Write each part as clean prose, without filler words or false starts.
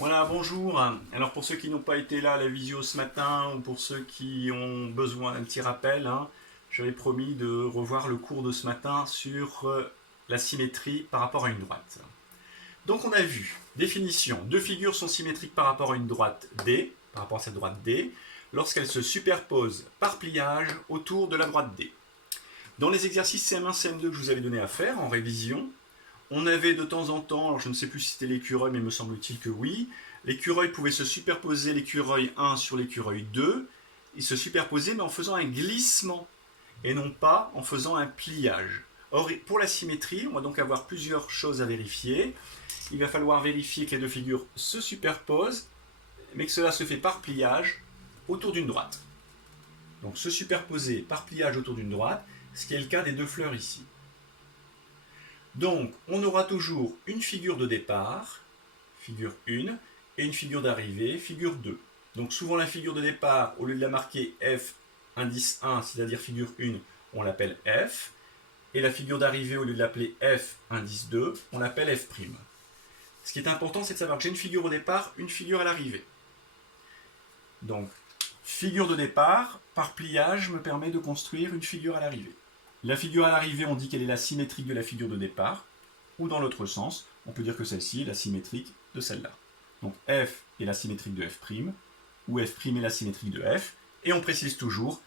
Voilà, bonjour. Alors pour ceux qui n'ont pas été là à la visio ce matin ou pour ceux qui ont besoin d'un petit rappel, j'avais promis de revoir le cours de ce matin sur la symétrie par rapport à une droite. Donc on a vu, définition, deux figures sont symétriques par rapport à une droite D, par rapport à cette droite D, lorsqu'elles se superposent par pliage autour de la droite D. Dans les exercices CM1, CM2 que je vous avais donné à faire en révision, on avait de temps en temps, alors je ne sais plus si c'était l'écureuil, mais me semble-t-il que oui, l'écureuil pouvait se superposer l'écureuil 1 sur l'écureuil 2, il se superposait mais en faisant un glissement, et non pas en faisant un pliage. Or, pour la symétrie, on va donc avoir plusieurs choses à vérifier. Il va falloir vérifier que les deux figures se superposent, mais que cela se fait par pliage autour d'une droite. Donc se superposer par pliage autour d'une droite, ce qui est le cas des deux fleurs ici. Donc, on aura toujours une figure de départ, figure 1, et une figure d'arrivée, figure 2. Donc, souvent la figure de départ, au lieu de la marquer F indice 1, c'est-à-dire figure 1, on l'appelle F. Et la figure d'arrivée, au lieu de l'appeler F indice 2, on l'appelle F'. Ce qui est important, c'est de savoir que j'ai une figure au départ, une figure à l'arrivée. Donc, figure de départ, par pliage, me permet de construire une figure à l'arrivée. La figure à l'arrivée, on dit qu'elle est la symétrique de la figure de départ, ou dans l'autre sens, on peut dire que celle-ci est la symétrique de celle-là. Donc F est la symétrique de F', ou F' est la symétrique de F, et on précise toujours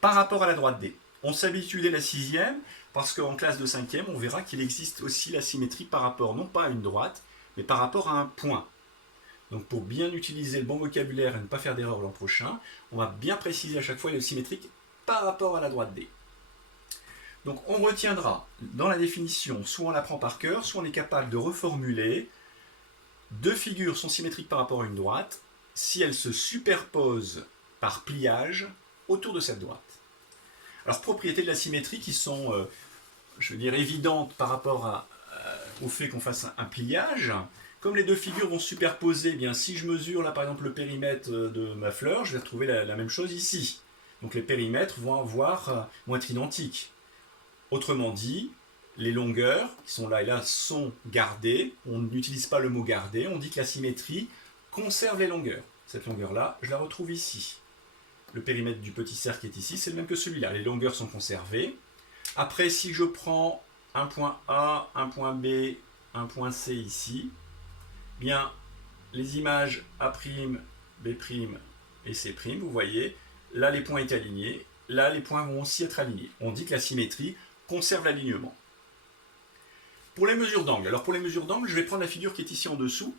par rapport à la droite D. On s'habitue dès la sixième, parce qu'en classe de cinquième, on verra qu'il existe aussi la symétrie par rapport, non pas à une droite, mais par rapport à un point. Donc pour bien utiliser le bon vocabulaire et ne pas faire d'erreur l'an prochain, on va bien préciser à chaque fois le symétrique par rapport à la droite D. Donc on retiendra dans la définition, soit on l'apprend par cœur, soit on est capable de reformuler. Deux figures sont symétriques par rapport à une droite si elles se superposent par pliage autour de cette droite. Alors propriétés de la symétrie qui sont, je veux dire, évidentes par rapport au fait qu'on fasse un pliage. Comme les deux figures vont se superposer, eh bien, si je mesure là par exemple le périmètre de ma fleur, je vais retrouver la même chose ici. Donc les périmètres vont être identiques. Autrement dit, les longueurs qui sont là et là sont gardées. On n'utilise pas le mot garder, on dit que la symétrie conserve les longueurs. Cette longueur-là, je la retrouve ici. Le périmètre du petit cercle qui est ici, c'est le même que celui-là. Les longueurs sont conservées. Après, si je prends un point A, un point B, un point C ici, bien, les images A', B' et C', vous voyez, là les points étaient alignés, là les points vont aussi être alignés. On dit que la symétrie conserve l'alignement. Pour les mesures d'angle, alors pour les mesures d'angle, je vais prendre la figure qui est ici en dessous,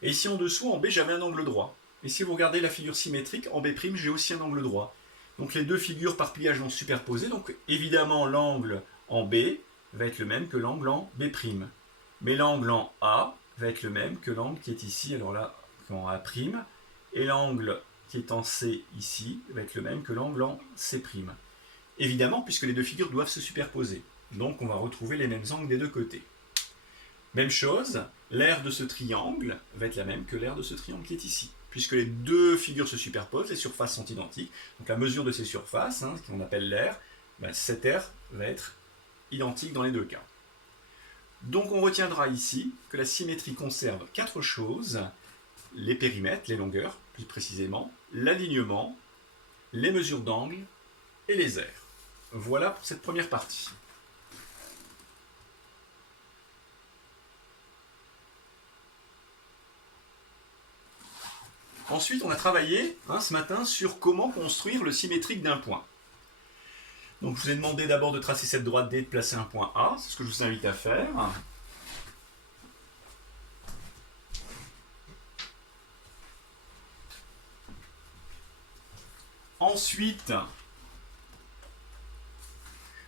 et ici en dessous, en B, j'avais un angle droit. Et si vous regardez la figure symétrique, en B', j'ai aussi un angle droit. Donc les deux figures par pliage vont se superposer, donc évidemment l'angle en B va être le même que l'angle en B'. Mais l'angle en A va être le même que l'angle qui est ici, alors là, en A', et l'angle qui est en C ici va être le même que l'angle en C'. Évidemment, puisque les deux figures doivent se superposer. Donc on va retrouver les mêmes angles des deux côtés. Même chose, l'aire de ce triangle va être la même que l'aire de ce triangle qui est ici. Puisque les deux figures se superposent, les surfaces sont identiques. Donc la mesure de ces surfaces, ce qu'on appelle l'aire, cette aire va être identique dans les deux cas. Donc on retiendra ici que la symétrie conserve quatre choses: les périmètres, les longueurs plus précisément, l'alignement, les mesures d'angle et les aires. Voilà pour cette première partie. Ensuite, on a travaillé ce matin sur comment construire le symétrique d'un point. Donc je vous ai demandé d'abord de tracer cette droite D et de placer un point A, c'est ce que je vous invite à faire. Ensuite,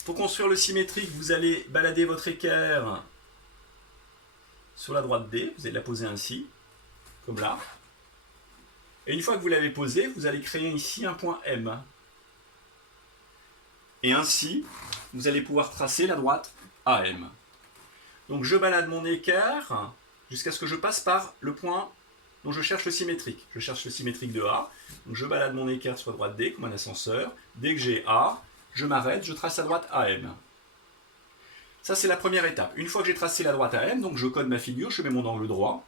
pour construire le symétrique, vous allez balader votre équerre sur la droite D, vous allez la poser ainsi, comme là. Et une fois que vous l'avez posée, vous allez créer ici un point M. Et ainsi, vous allez pouvoir tracer la droite AM. Donc je balade mon équerre jusqu'à ce que je passe par le point dont je cherche le symétrique. Je cherche le symétrique de A. Donc je balade mon équerre sur la droite D comme un ascenseur. Dès que j'ai A, je m'arrête, je trace la droite AM. Ça, c'est la première étape. Une fois que j'ai tracé la droite AM, donc je code ma figure, je mets mon angle droit.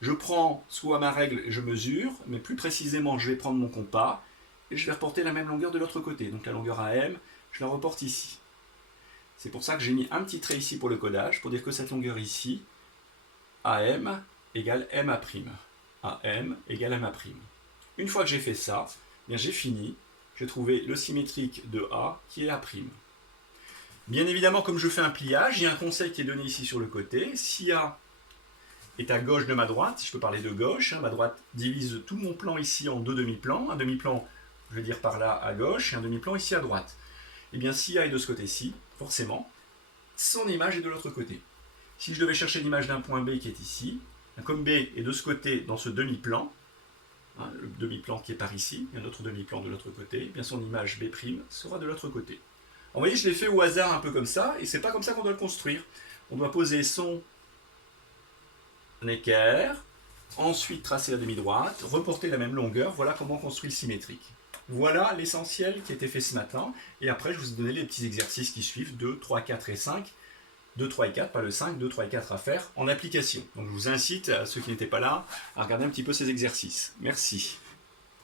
Je prends soit ma règle et je mesure, mais plus précisément, je vais prendre mon compas et je vais reporter la même longueur de l'autre côté. Donc la longueur AM, je la reporte ici. C'est pour ça que j'ai mis un petit trait ici pour le codage, pour dire que cette longueur ici, AM égale MA'. AM égale MA'. Une fois que j'ai fait ça, bien j'ai fini. J'ai trouvé le symétrique de A qui est A'. Bien évidemment, comme je fais un pliage, il y a un conseil qui est donné ici sur le côté. Si A est à gauche de ma droite, si je peux parler de gauche, ma droite divise tout mon plan ici en deux demi-plans. Un demi-plan, je vais dire par là à gauche, et un demi-plan ici à droite. Et bien si A est de ce côté-ci, forcément, son image est de l'autre côté. Si je devais chercher l'image d'un point B qui est ici, comme B est de ce côté dans ce demi-plan, le demi-plan qui est par ici, et un autre demi-plan de l'autre côté, eh bien son image B' sera de l'autre côté. Alors, vous voyez, je l'ai fait au hasard un peu comme ça, et c'est pas comme ça qu'on doit le construire. On doit poser son équerre, ensuite tracer la demi-droite, reporter la même longueur, voilà comment on construit le symétrique. Voilà l'essentiel qui a été fait ce matin, et après je vous ai donné les petits exercices qui suivent, 2, 3, 4 et 5, 2, 3 et 4, pas le 5, 2, 3 et 4 à faire en application. Donc je vous incite, à ceux qui n'étaient pas là, à regarder un petit peu ces exercices. Merci.